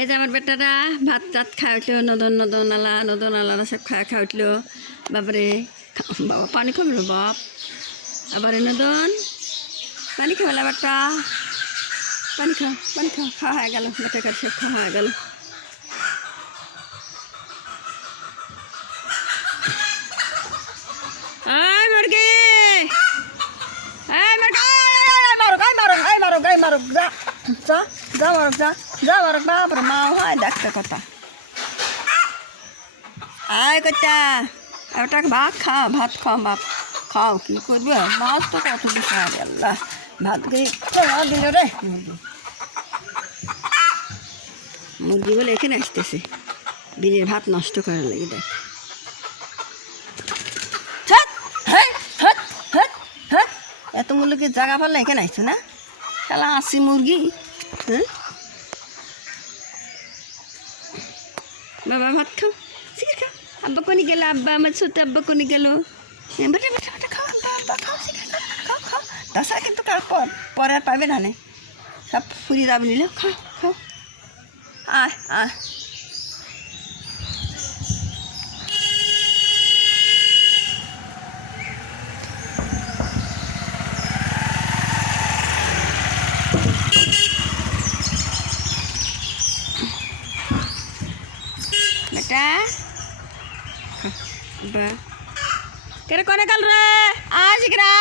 এই যে আমার বেটারা ভাত টাত খাই উঠল, নদন নদন আলা নদন আলা সব খাওয়া খাই উঠল। বাবারে বাবা পানি খাবে বাপ। আবার নদন, পানি খাবে বাটা। পানি খাও পানি খাও, খাওয়া হয়ে গেল বেটা কাছে সব খাওয়া হয়ে গেল এই মুরগি এই মুরগি এই মারুক এই মারুক হয় কথা আয় কচ্চা ওটা ভাত খাও ভাত খাও বাপ খাও কি করবে মাছ তো কত দিতে আল্লাহ ভাত দিল রে মুরগি বলে এখানে আসতেছে বিলের ভাত নষ্ট করার লাগে দেখ এতগুলো কি জায়গা পারলে এখানে আসছে না তাহলে আসি মুরগি হ্যাঁ? বাবা ভাত খাও। শিখে খাও। আব্বা কোনি গেল? আব্বা আমার ছোট আব্বা কোনি গেল? বেটা বেটা বেটা খাও আব্বা আব্বা খাও শিখে খাও খাও খাও। তাছাড়া কিন্তু কার পর? পরে আর পাবে না সব ফুরি যাবে নিলে। খাও খাও। আয় আয় বেটা বা কেরে কোনে কাল রে আজ গরা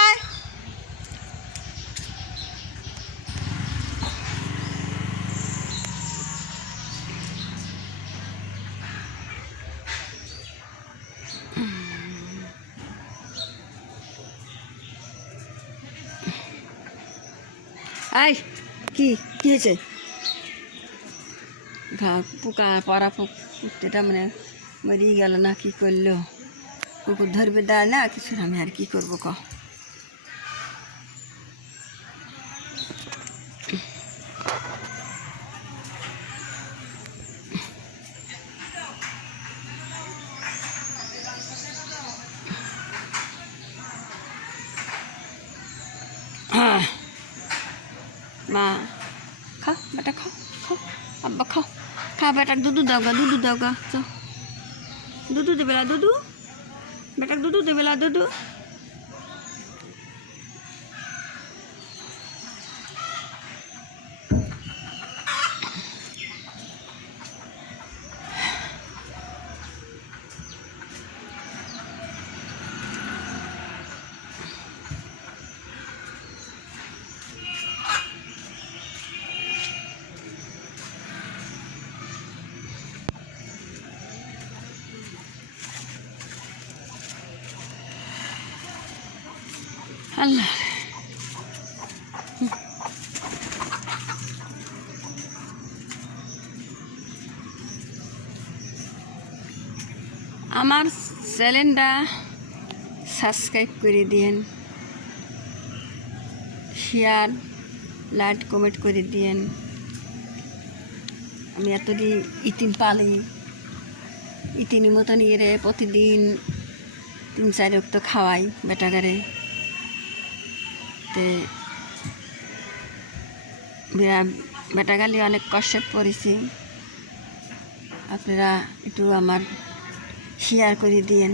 আই কি কি হয়েছে ঘা পোকা পাড়া পুকতেটা মানে মরিয়ে গেল না কি করল কুকুর ধরবে দেয় না, কিছু আমি আর কি করব, ক। মা খাও বেটা খাও খাও আব্বা খাও খা, বেটা, দুধু দাও গা, দুধু দাও গা, চো। দুধু দেবে না, দুধু? বেটা দুধু দেবে না দুধু আল্লাহ। আমার চ্যানেলটা সাবস্ক্রাইব করে দিয়েন। শেয়ার, লাইক, কমেন্ট করে দিয়েন। আমি এতদিন ইতিম পালি। ইতিনের মতন ইয়ে প্রতিদিন তিন চার রক্ত খাওয়াই বেটাগারে। তে বেটাগালি অনেক কষ্ট পড়েছি। আপনারা একটু আমার শেয়ার করে দিয়েন।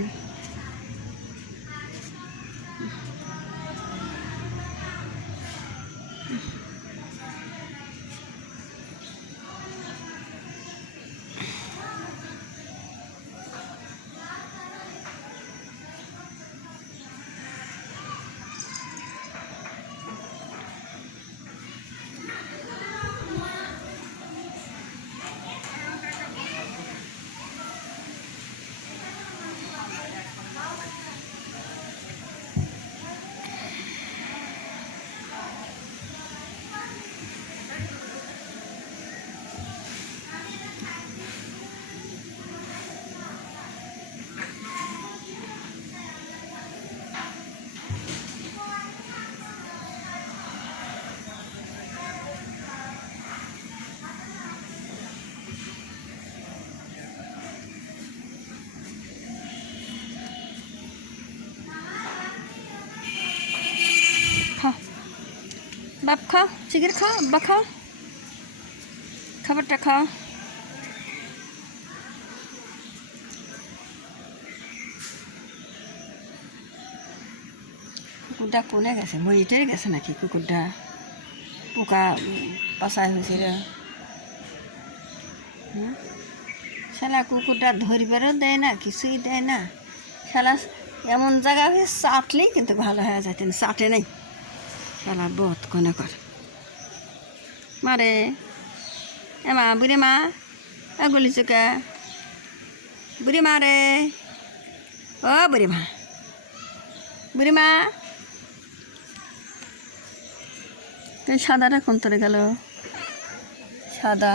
খাও চিকের খাও আব্বা খাও খাবারটা খাও কুকুরটা কোনে গেছে মরিতে গেছে নাকি কুকুরটা? পোকা পাশায় হয়েছে রে হুম? শালা, কুকুরটা ধরবারও দেয় না, কিছুই দেয় না। শালা, এমন জায়গা হয়ে চাটলেই কিন্তু ভালো হয়ে যেতেন চাটে নেই। শালা বহুত কোনে কর মারে এ মা বুড়ি মা এ গলি চোকা বুড়ি মা রে ও বুড়ি মা বুড়ি মা এই সাদাটা কোন তরে গেল? সাদা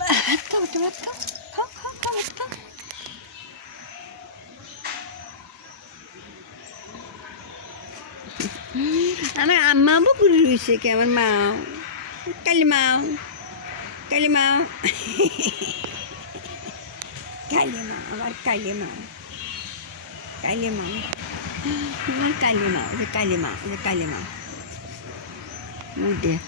ভাত খাও একটু ভাত খাও খাও খাও খাও ভাত খাও আমার আম্মা বকুরি রয়েছে কি? আমার মা। কালি মা। কালি মা। কালি মা, আমার কালি মা। কালি মা। আমার কালি মা, ওই যে কালি মা, ওই যে কালি মা। ওই দেখ।